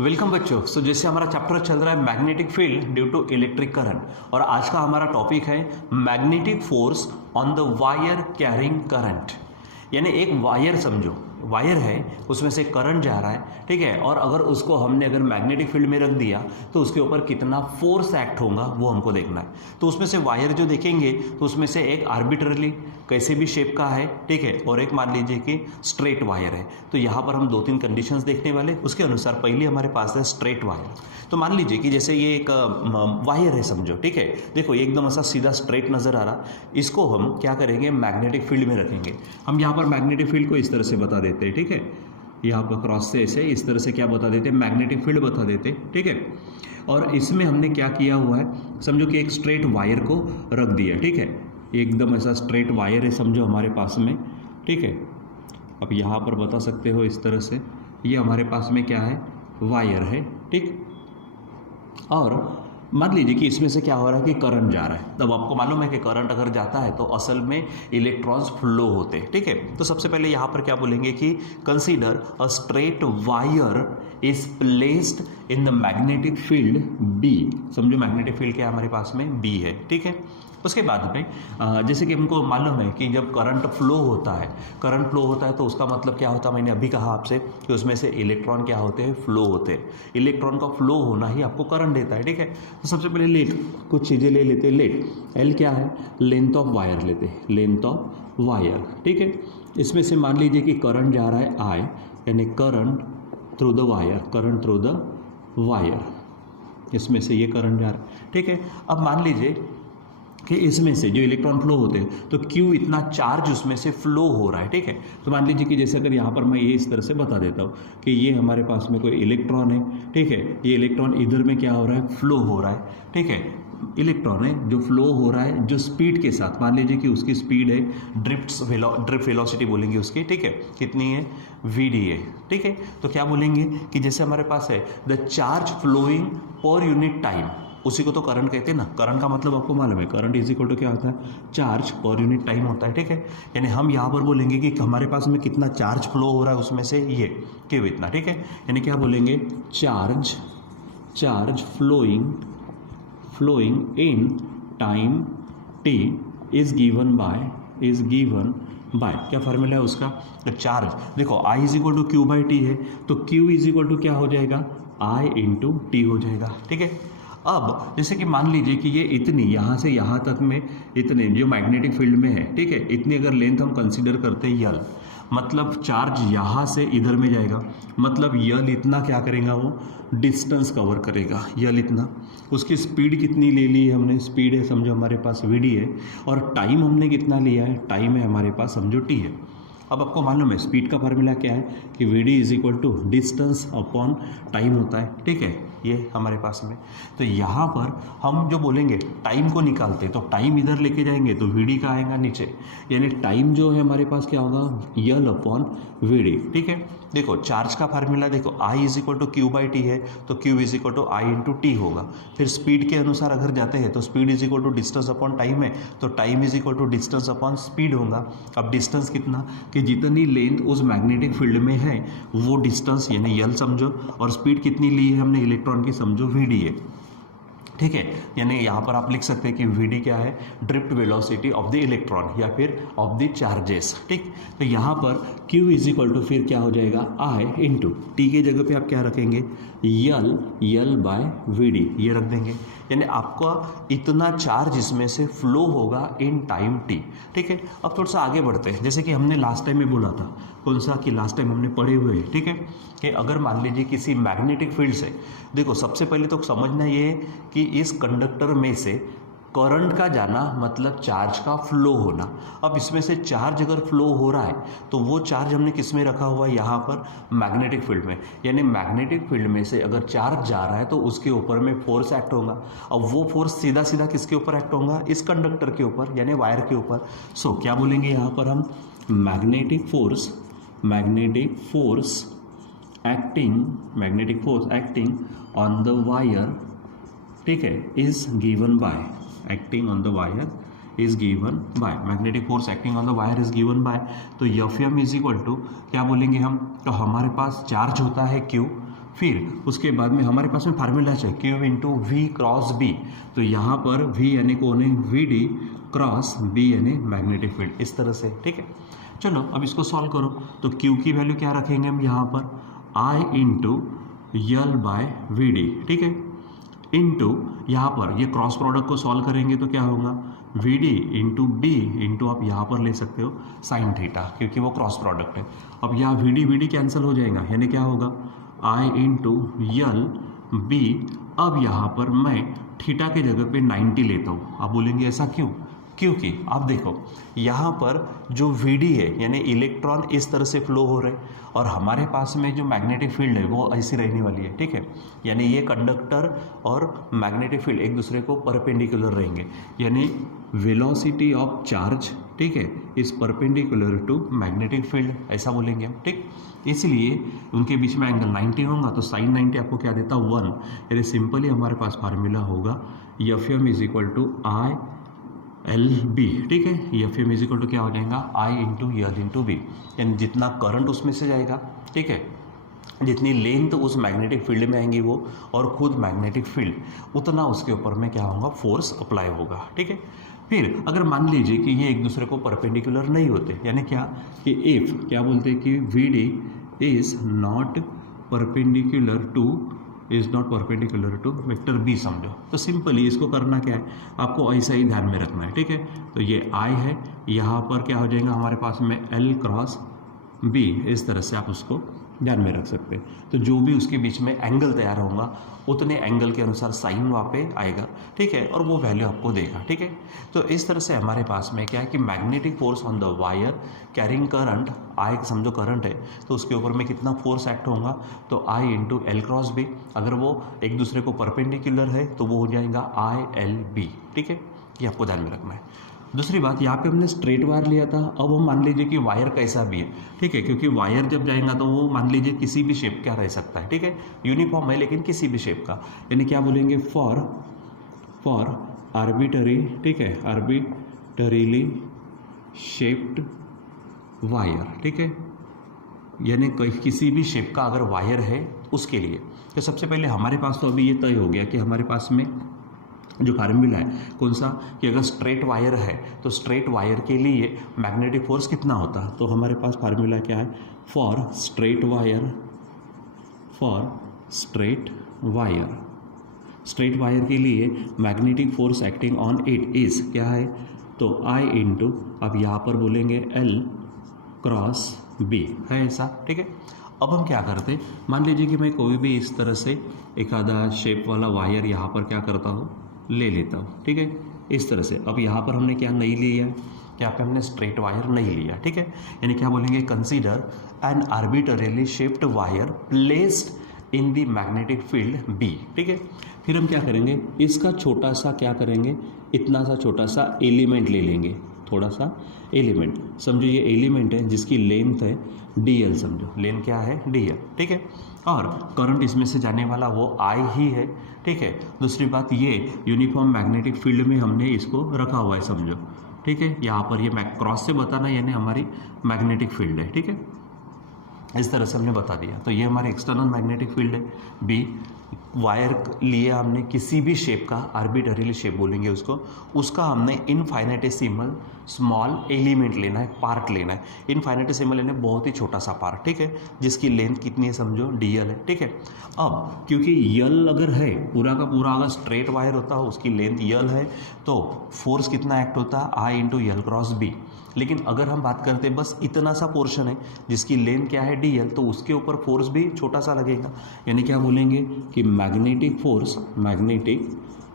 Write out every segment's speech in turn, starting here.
Welcome बच्चों। जैसे हमारा चैप्टर चल रहा है magnetic field due to electric current, और आज का हमारा टॉपिक है magnetic force on the wire carrying current. यानी एक वायर समझो, वायर है, उसमें से करंट जा रहा है, ठीक है, और अगर हमने मैग्नेटिक फील्ड में रख दिया तो उसके ऊपर कितना फोर्स एक्ट होगा वो हमको देखना है। तो उसमें से वायर जो देखेंगे तो उसमें से एक आर्बिट्रली कैसे भी शेप का है, ठीक है, और एक मान लीजिए कि स्ट्रेट वायर है। तो यहाँ पर हम दो तीन कंडीशंस देखने वाले, उसके अनुसार पहले हमारे पास है स्ट्रेट वायर। तो मान लीजिए कि जैसे ये एक वायर है समझो, ठीक है, देखो ये एकदम ऐसा सीधा स्ट्रेट नज़र आ रहा, इसको हम क्या करेंगे मैग्नेटिक फील्ड में रखेंगे। हम यहाँ पर मैग्नेटिक फील्ड को इस तरह से बता देते हैं, ठीक है, यहाँ पर क्रॉस से ऐसे इस तरह से क्या बता देते हैं, मैग्नेटिक फील्ड बता देते, ठीक है। और इसमें हमने क्या किया हुआ है, समझो कि एक स्ट्रेट वायर को रख दिया, ठीक है, एकदम ऐसा स्ट्रेट वायर है समझो हमारे पास में, ठीक है। अब यहाँ पर बता सकते हो इस तरह से, ये हमारे पास में क्या है, वायर है, ठीक। और मान लीजिए कि इसमें से क्या हो रहा है कि करंट जा रहा है। तब आपको मालूम है कि करंट अगर जाता है तो असल में इलेक्ट्रॉन्स फ्लो होते हैं, ठीक है। तो सबसे पहले यहाँ पर क्या बोलेंगे कि consider a straight wire is placed in the magnetic field B. समझो मैग्नेटिक फील्ड क्या हमारे पास में बी है, ठीक है। उसके बाद में जैसे कि हमको मालूम है कि जब करंट फ्लो होता है तो उसका मतलब क्या होता है, मैंने अभी कहा आपसे कि उसमें से इलेक्ट्रॉन क्या होते हैं, फ्लो होते हैं। इलेक्ट्रॉन का फ्लो होना ही आपको करंट देता है, ठीक है। तो सबसे पहले लेट कुछ चीज़ें ले लेते हैं। लेट एल क्या है, लेंथ ऑफ वायर लेते हैं, लेंथ ऑफ वायर, ठीक है। इसमें से मान लीजिए कि करंट जा रहा है आई, यानी current through the wire, current through the wire, इसमें से ये करंट जा रहा है, ठीक है। अब मान लीजिए कि इसमें से जो इलेक्ट्रॉन फ्लो होते हैं तो क्यू इतना चार्ज उसमें से फ्लो हो रहा है, ठीक है। तो मान लीजिए कि जैसे अगर यहाँ पर मैं ये इस तरह से बता देता हूँ कि ये हमारे पास में कोई इलेक्ट्रॉन है, ठीक है, ये इलेक्ट्रॉन इधर में क्या हो रहा है, फ्लो हो रहा है, ठीक है। इलेक्ट्रॉन है जो फ्लो हो रहा है जो स्पीड के साथ, मान लीजिए कि उसकी स्पीड है ड्रिफ्ट वेलोसिटी बोलेंगे उसकी, ठीक है, कितनी है, वी है, ठीक है। तो क्या बोलेंगे कि जैसे हमारे पास है the charge flowing per unit time, उसी को तो करंट कहते हैं ना। करंट का मतलब आपको मालूम है, करंट इज इक्वल टू क्या होता है, चार्ज पर यूनिट टाइम होता है, ठीक है। यानी हम यहाँ पर बोलेंगे कि हमारे पास में कितना चार्ज फ्लो हो रहा है उसमें से ये क्यों इतना, ठीक है। यानी क्या बोलेंगे, charge flowing in time T is given by क्या फार्मूला है उसका, चार्ज देखो I is equal to Q by T है, तो क्यू इज इक्वल टू क्या हो जाएगा, आई इंटू टी हो जाएगा, ठीक है। अब जैसे कि मान लीजिए कि ये इतनी यहाँ से यहाँ तक में इतने जो मैग्नेटिक फील्ड में है, ठीक है, इतनी अगर लेंथ हम कंसीडर करते हैं यल, मतलब चार्ज यहाँ से इधर में जाएगा, मतलब यल इतना क्या करेगा, वो डिस्टेंस कवर करेगा, यल इतना। उसकी स्पीड कितनी ले ली है हमने, स्पीड है समझो हमारे पास वी है, और टाइम हमने कितना लिया है, टाइम है हमारे पास समझो टी है। अब आपको मालूम है स्पीड का फार्मूला क्या है कि V D is equal to distance upon time होता है, ठीक है, ये हमारे पास में। तो यहाँ पर हम जो बोलेंगे टाइम को निकालते, तो टाइम इधर लेके जाएंगे तो वी डी का आएगा नीचे, यानी टाइम जो है हमारे पास क्या होगा, यल अपॉन वी डी, ठीक है। देखो चार्ज का फार्मूला देखो, I is equal to Q by T है, तो Q is equal to I into T होगा। फिर स्पीड के अनुसार अगर जाते हैं तो speed is equal to distance upon time है, तो time is equal to distance upon speed होगा। अब डिस्टेंस कितना, कि जितनी लेंथ उस मैग्नेटिक फील्ड में है वो डिस्टेंस यानी यल समझो, और स्पीड कितनी ली है हमने इलेक्ट्रॉन की समझो वी डी है, ठीक है। यानी यहाँ पर आप लिख सकते हैं कि वी डी क्या है, drift velocity of the electron या फिर ऑफ द चार्जेस, ठीक। तो यहाँ पर Q इज इक्वल टू फिर क्या हो जाएगा, I इंटू टी के जगह पे आप क्या रखेंगे, यल बाय वी डी, ये रख देंगे। यानी आपका इतना चार्ज इसमें से फ्लो होगा इन टाइम टी, ठीक है। अब थोड़ा सा आगे बढ़ते हैं, जैसे कि हमने लास्ट टाइम में बोला था, कौन सा, कि लास्ट टाइम हमने पढ़े हुए हैं, ठीक है, कि अगर मान लीजिए किसी मैग्नेटिक फील्ड से, देखो सबसे पहले तो समझना ये है कि इस कंडक्टर में से करंट का जाना मतलब चार्ज का फ्लो होना। अब इसमें से चार्ज अगर फ्लो हो रहा है तो वो चार्ज हमने किस में रखा हुआ है, यहाँ पर मैग्नेटिक फील्ड में। यानी मैग्नेटिक फील्ड में से अगर चार्ज जा रहा है तो उसके ऊपर में फोर्स एक्ट होगा। अब वो फोर्स सीधा सीधा किसके ऊपर एक्ट होगा, इस कंडक्टर के ऊपर यानी वायर के ऊपर। सो क्या बोलेंगे यहाँ पर हम, magnetic force acting on the wire, ठीक है, is given by, acting on the wire is given by, magnetic force acting on the wire is given by. तो F M is equal to क्या बोलेंगे हम, तो हमारे पास चार्ज होता है क्यू, फिर उसके बाद में हमारे पास में फार्मूला है Q into V cross B. तो यहाँ पर V यानी कौन है, वी डी क्रॉस बी यानी मैग्नेटिक फील्ड, इस तरह से। ठीक है, चलो अब इसको सॉल्व करो। तो Q की वैल्यू क्या रखेंगे हम यहाँ पर, I into L by V D. ठीक है, इंटू यहाँ पर ये क्रॉस प्रोडक्ट को सॉल्व करेंगे तो क्या होगा, V D into B into आप यहाँ पर ले सकते हो साइन थीटा, क्योंकि वो क्रॉस प्रोडक्ट है। अब यहाँ वी डी कैंसिल हो जाएगा, यानी क्या होगा, आई इंटू यल बी। अब यहाँ पर मैं थीटा के जगह पे 90 लेता हूँ। आप बोलेंगे ऐसा क्यों, क्योंकि आप देखो यहाँ पर जो वी डी है यानी इलेक्ट्रॉन इस तरह से फ्लो हो रहे हैं और हमारे पास में जो मैग्नेटिक फील्ड है वो ऐसी रहने वाली है। ठीक है, यानी ये कंडक्टर और मैग्नेटिक फील्ड एक दूसरे को परपेंडिकुलर रहेंगे, यानी वेलोसिटी ऑफ चार्ज, ठीक है, is perpendicular to magnetic field, ऐसा बोलेंगे हम। ठीक, इसलिए उनके बीच में एंगल 90 होगा तो साइन 90 आपको क्या देता, 1। यानी सिंपली हमारे पास फार्मूला होगा F M is equal to I L B. ठीक है, F M is equal to क्या हो जाएगा, I into L into B, यानी जितना करंट उसमें से जाएगा, ठीक है, जितनी लेंथ उस मैग्नेटिक फील्ड में आएंगी वो और खुद मैग्नेटिक फील्ड, उतना उसके ऊपर में क्या होगा, फोर्स अप्लाई होगा। ठीक है, फिर अगर मान लीजिए कि ये एक दूसरे को परपेंडिकुलर नहीं होते, यानी क्या कि इफ क्या बोलते हैं कि V D is not perpendicular to vector B समझो, तो सिंपली इसको करना क्या है, आपको ऐसा ही ध्यान में रखना है। ठीक है, तो ये आई है, यहाँ पर क्या हो जाएगा हमारे पास में एल क्रॉस बी, इस तरह से आप उसको ध्यान में रख सकते हैं। तो जो भी उसके बीच में एंगल तैयार होगा उतने एंगल के अनुसार साइन वहाँ पे आएगा। ठीक है, और वो वैल्यू आपको देगा। ठीक है, तो इस तरह से हमारे पास में क्या है कि magnetic force on the wire carrying current, I समझो करंट है तो उसके ऊपर में कितना फोर्स एक्ट होगा, तो आई इंटू एल क्रॉस बी। अगर वो एक दूसरे को परपेंडिकुलर है तो वो हो जाएगा आई एल बी। ठीक है, ये आपको ध्यान में रखना है। दूसरी बात, यहाँ पे हमने स्ट्रेट वायर लिया था, अब हम मान लीजिए कि वायर कैसा भी है। ठीक है, क्योंकि वायर जब जाएगा तो वो मान लीजिए किसी भी शेप का रह सकता है। ठीक है, यूनिफॉर्म है लेकिन किसी भी शेप का, यानी क्या बोलेंगे, फॉर आर्बिटरी, ठीक है, आर्बिटरीली शेप्ड वायर। ठीक है, यानी किसी भी शेप का अगर वायर है उसके लिए। तो सबसे पहले हमारे पास तो अभी ये तय हो गया कि हमारे पास में जो फार्मूला है कौन सा, कि अगर स्ट्रेट वायर है तो स्ट्रेट वायर के लिए मैग्नेटिक फोर्स कितना होता है, तो हमारे पास फार्मूला क्या है, फॉर स्ट्रेट वायर के लिए magnetic force acting on it is क्या है, तो आई इंटू, अब यहाँ पर बोलेंगे एल क्रॉस बी है ऐसा। ठीक है, अब हम क्या करते हैं, मान लीजिए कि मैं कोई भी इस तरह से एक आधा शेप वाला वायर यहाँ पर क्या करता हूँ, ले लेता हूँ। ठीक है, इस तरह से। अब यहाँ पर हमने क्या नहीं लिया है, यहाँ पे हमने स्ट्रेट वायर नहीं लिया। ठीक है, यानी क्या बोलेंगे, consider an arbitrarily shaped wire placed in the magnetic field B. ठीक है, फिर हम क्या करेंगे, इसका छोटा सा क्या करेंगे, इतना सा छोटा सा एलिमेंट ले लेंगे, थोड़ा सा एलिमेंट समझो, ये एलिमेंट है जिसकी लेंथ है dl, समझो लेंथ क्या है dl। ठीक है, और करंट इसमें से जाने वाला वो आई ही है। ठीक है, दूसरी बात, ये यूनिफॉर्म मैग्नेटिक फील्ड में हमने इसको रखा हुआ है समझो। ठीक है, यहाँ पर ये क्रॉस से बताना यानी हमारी मैग्नेटिक फील्ड है। ठीक है, इस तरह से हमने बता दिया। तो ये हमारे एक्सटर्नल मैग्नेटिक फील्ड है बी। वायर लिए हमने किसी भी शेप का, आर्बिटरीली शेप बोलेंगे उसको, उसका हमने इनफाइनेटेसिमल स्मॉल एलिमेंट लेना है, पार्ट लेना है। इनफाइनेटेसिमल यानी बहुत ही छोटा सा पार्ट। ठीक है, जिसकी लेंथ कितनी है समझो, dl है। ठीक है, अब क्योंकि यल अगर है, पूरा का पूरा अगर स्ट्रेट वायर होता है उसकी लेंथ यल है तो फोर्स कितना एक्ट होता है, आई इंटू यल क्रॉस बी। लेकिन अगर हम बात करते हैं बस इतना सा पोर्शन है जिसकी लेंथ क्या है dl, तो उसके ऊपर फोर्स भी छोटा सा लगेगा, यानी क्या बोलेंगे कि magnetic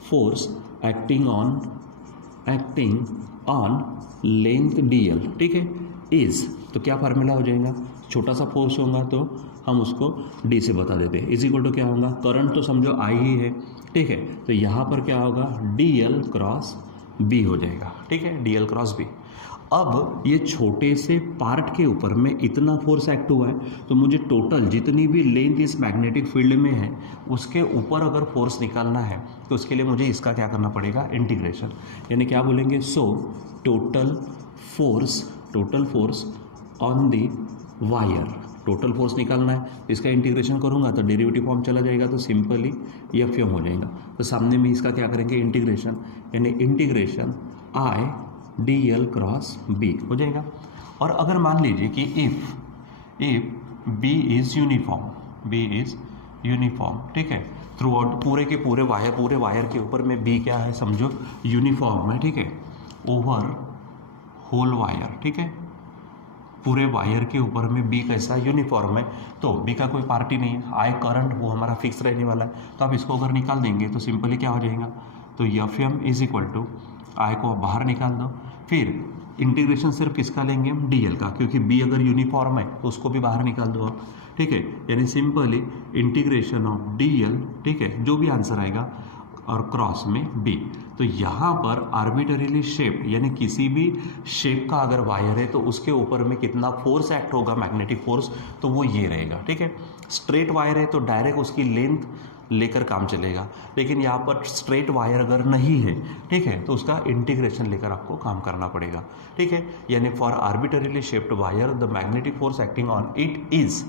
force acting on length dl। ठीक है, इज, तो क्या फार्मूला हो जाएगा, छोटा सा फोर्स होगा तो हम उसको d से बता देते हैं, इज इक्वल टू क्या होगा, करंट तो समझो I ही है। ठीक है, तो यहाँ पर क्या होगा, dl क्रॉस b हो जाएगा। ठीक है, dl क्रॉस b। अब ये छोटे से पार्ट के ऊपर में इतना फोर्स एक्ट हुआ है तो मुझे टोटल जितनी भी लेंथ इस मैग्नेटिक फील्ड में है उसके ऊपर अगर फोर्स निकालना है तो उसके लिए मुझे इसका क्या करना पड़ेगा, इंटीग्रेशन। यानी क्या बोलेंगे, so total force on the wire, total force निकालना है, इसका इंटीग्रेशन करूँगा तो डेरिवेटिव फॉर्म चला जाएगा, तो सिंपली एफ एम हो जाएगा। तो सामने में इसका क्या करेंगे, इंटीग्रेशन, यानी integration I D L cross B हो जाएगा। और अगर मान लीजिए कि इफ़ बी इज़ यूनिफॉर्म, ठीक है, थ्रू आउट पूरे वायर के ऊपर में बी क्या है समझो, यूनिफॉर्म है, ठीक है, ओवर होल वायर, ठीक है, पूरे वायर के ऊपर में बी कैसा यूनिफॉर्म है, तो बी का कोई पार्ट ही नहीं है, आई करंट वो हमारा फिक्स रहने वाला है। तो आप इसको अगर निकाल देंगे तो सिंपली क्या हो जाएगा, तो F M is equal to I को बाहर निकाल दो, फिर इंटीग्रेशन सिर्फ किसका लेंगे हम, डी एल का, क्योंकि बी अगर यूनिफॉर्म है तो उसको भी बाहर निकाल दो आप, ठीक है, यानी simply integration of d L, ठीक है, जो भी आंसर आएगा और क्रॉस में बी। तो यहाँ पर आर्बिटरीली शेप, यानी किसी भी शेप का अगर वायर है तो उसके ऊपर में कितना फोर्स एक्ट होगा, मैग्नेटिक फोर्स, तो वो ये रहेगा, ठीक है। स्ट्रेट वायर है तो डायरेक्ट उसकी लेंथ लेकर काम चलेगा, लेकिन यहाँ पर स्ट्रेट वायर अगर नहीं है, ठीक है, तो उसका इंटीग्रेशन लेकर आपको काम करना पड़ेगा, ठीक है। यानी for arbitrarily shaped wire the magnetic force acting on it is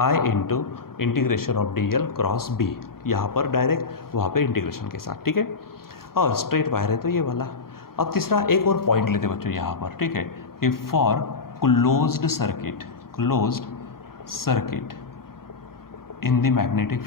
I into integration of d L cross B, यहाँ पर डायरेक्ट वहाँ पे इंटीग्रेशन के साथ, ठीक है। और स्ट्रेट वायर है तो ये वाला। अब तीसरा एक और पॉइंट लेते बच्चों यहाँ पर, ठीक है, कि for closed circuit in the magnetic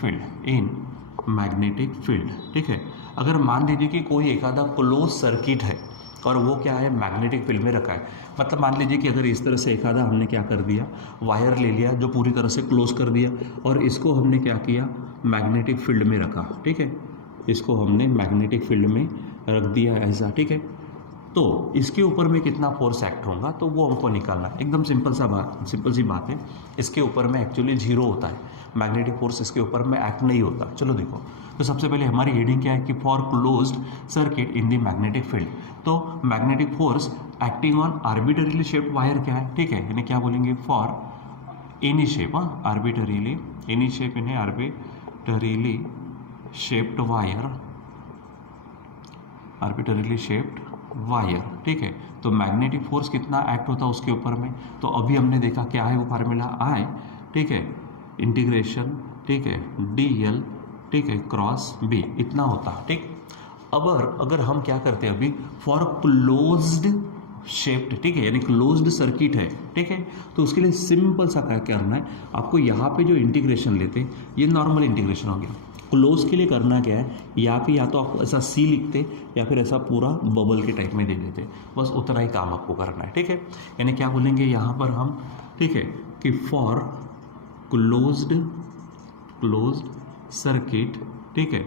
field, ठीक है, अगर मान लीजिए कि कोई एक आधा क्लोज सर्किट है और वो क्या है, मैग्नेटिक फील्ड में रखा है, मतलब मान लीजिए कि अगर इस तरह से एक आधा हमने क्या कर दिया, वायर ले लिया जो पूरी तरह से क्लोज कर दिया और इसको हमने क्या किया, मैग्नेटिक फील्ड में रखा, ठीक है, इसको हमने मैग्नेटिक फील्ड में रख दिया ऐसा, ठीक है, तो इसके ऊपर में कितना फोर्स एक्ट होगा तो वो हमको निकालना है। एकदम सिंपल सी बात है, इसके ऊपर में एक्चुअली जीरो होता है, मैग्नेटिक फोर्स इसके ऊपर में एक्ट नहीं होता। चलो देखो, तो सबसे पहले हमारी हेडिंग क्या है कि for closed circuit in the magnetic field, तो magnetic force acting on arbitrarily shaped wire क्या है, ठीक है, यानी क्या बोलेंगे, for any shape, arbitrarily shaped wire, ठीक है, तो मैग्नेटिक फोर्स कितना एक्ट होता है उसके ऊपर में, तो अभी हमने देखा क्या है वो फार्मूला आई, ठीक है, इंटीग्रेशन, ठीक है, डी एल, ठीक है, क्रॉस बी, इतना होता, ठीक। अब अगर हम क्या करते हैं अभी, फॉर क्लोज्ड शेप्ड, ठीक है, यानी क्लोज्ड सर्किट है, ठीक है, तो उसके लिए सिंपल सा क्या करना है आपको, यहाँ पे जो इंटीग्रेशन लेते हैं ये नॉर्मल इंटीग्रेशन हो गया, क्लोज के लिए करना क्या है, यहाँ पे या तो आप ऐसा सी लिखते या फिर ऐसा पूरा बबल के टाइप में दे देते, बस उतना ही काम आपको करना है, ठीक है। यानी क्या बोलेंगे यहाँ पर हम, ठीक है, कि फॉर क्लोज्ड सर्किट, ठीक है,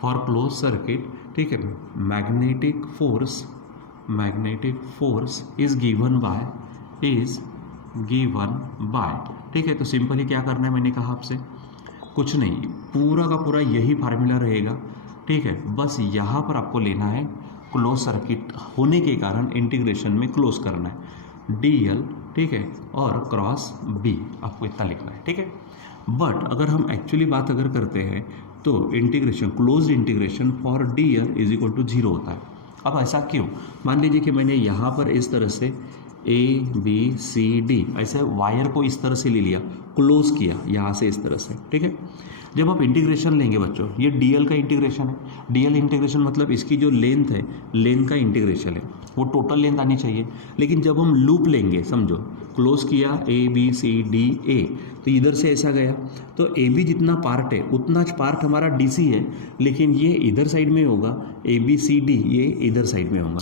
फॉर क्लोज सर्किट, ठीक है, magnetic force is given bye, ठीक है, तो सिंपली क्या करना है, मैंने कहा आपसे कुछ नहीं, पूरा का पूरा यही फार्मूला रहेगा, ठीक है, बस यहाँ पर आपको लेना है क्लोज सर्किट होने के कारण इंटीग्रेशन में क्लोज करना है डी एल, ठीक है, और क्रॉस बी, आपको इतना लिखना है, ठीक है। बट अगर हम एक्चुअली बात अगर करते हैं तो integration, closed integration for D L is equal to 0 होता है। अब ऐसा क्यों, मान लीजिए कि मैंने यहाँ पर इस तरह से ABCD ऐसे वायर को इस तरह से ले लिया, क्लोज किया यहाँ से इस तरह से, ठीक है। जब आप इंटीग्रेशन लेंगे बच्चों, ये DL का इंटीग्रेशन है, DL इंटीग्रेशन मतलब इसकी जो लेंथ है, लेंथ का इंटीग्रेशन है, वो टोटल लेंथ आनी चाहिए। लेकिन जब हम लूप लेंगे, समझो क्लोज किया ABCDA, तो इधर से ऐसा गया, तो AB जितना पार्ट है उतना पार्ट हमारा DC है, लेकिन ये इधर साइड में होगा, ABCD ये इधर साइड में होगा।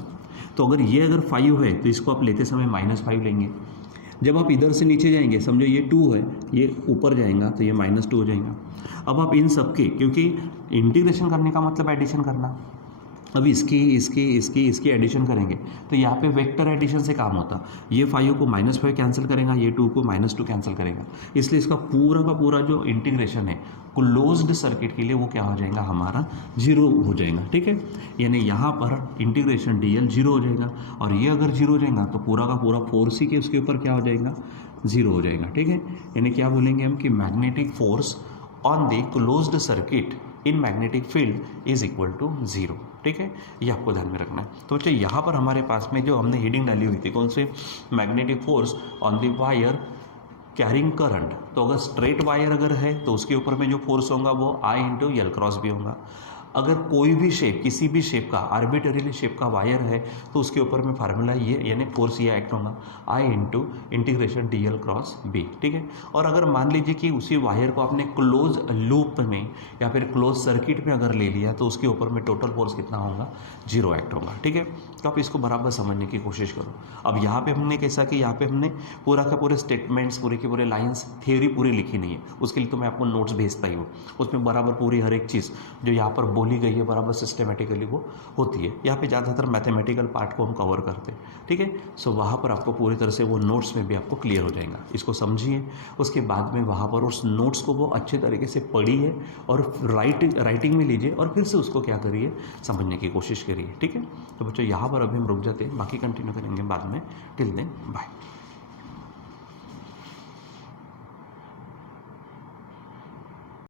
तो अगर ये अगर 5 है तो इसको आप लेते समय -5 लेंगे। जब आप इधर से नीचे जाएंगे, समझो ये 2 है, ये ऊपर जाएगा तो ये -2 हो जाएगा। अब आप इन सब के, क्योंकि इंटीग्रेशन करने का मतलब एडिशन करना, अब इसकी एडिशन करेंगे तो यहाँ पे वेक्टर एडिशन से काम होता, ये 5 को -5 कैंसिल करेगा, ये 2 को -2 कैंसिल करेगा, इसलिए इसका पूरा का पूरा जो इंटीग्रेशन है क्लोज्ड सर्किट के लिए वो क्या हो जाएगा, हमारा 0 हो जाएगा, ठीक है। यानी यहाँ पर इंटीग्रेशन DL 0 हो जाएगा, और ये अगर 0 हो जाएगा तो पूरा का पूरा 4C के उसके ऊपर क्या हो जाएगा, 0 हो जाएगा, ठीक है। यानी क्या बोलेंगे हम कि magnetic force on the closed circuit in magnetic field is equal to 0, ठीक है, ये आपको ध्यान में रखना है। तो बच्चे यहाँ पर हमारे पास में जो हमने हेडिंग डाली हुई थी, कौन से, magnetic force on the wire carrying current, तो अगर स्ट्रेट वायर अगर है तो उसके ऊपर में जो फोर्स होगा वो I into L cross B होगा। अगर कोई भी शेप, किसी भी शेप का, आर्बिटरीली शेप का वायर है तो उसके ऊपर में फार्मूला ये, यानी फोर्स ये एक्ट होगा I into integration D L cross B, ठीक है। और अगर मान लीजिए कि उसी वायर को आपने क्लोज लूप में या फिर क्लोज सर्किट में अगर ले लिया तो उसके ऊपर में टोटल फोर्स कितना होगा, 0 एक्ट होगा, ठीक है। तो आप इसको बराबर समझने की कोशिश करो। अब यहाँ पे हमने कैसा कि यहाँ पे हमने पूरा का पूरे स्टेटमेंट्स, पूरे के पूरे लाइंस, थियोरी पूरी लिखी नहीं है, उसके लिए तो मैं आपको नोट्स भेजता ही हूँ, उसमें बराबर पूरी हर एक चीज़ जो यहाँ पर बोली गई है बराबर सिस्टमेटिकली वो होती है। यहाँ पे ज़्यादातर मैथमेटिकल पार्ट को हम कवर करते हैं, ठीक है। सो वहाँ पर आपको पूरी तरह से वो नोट्स में भी आपको क्लियर हो जाएगा। इसको समझिए, उसके बाद में वहाँ पर उस नोट्स को वो अच्छे तरीके से पढ़िए और राइटिंग में लीजिए और फिर से उसको क्या करिए, समझने की कोशिश करिए, ठीक है। तो बच्चों यहाँ पर अभी हम रुक जाते हैं, बाकी कंटिन्यू करेंगे बाद में। Till then bye.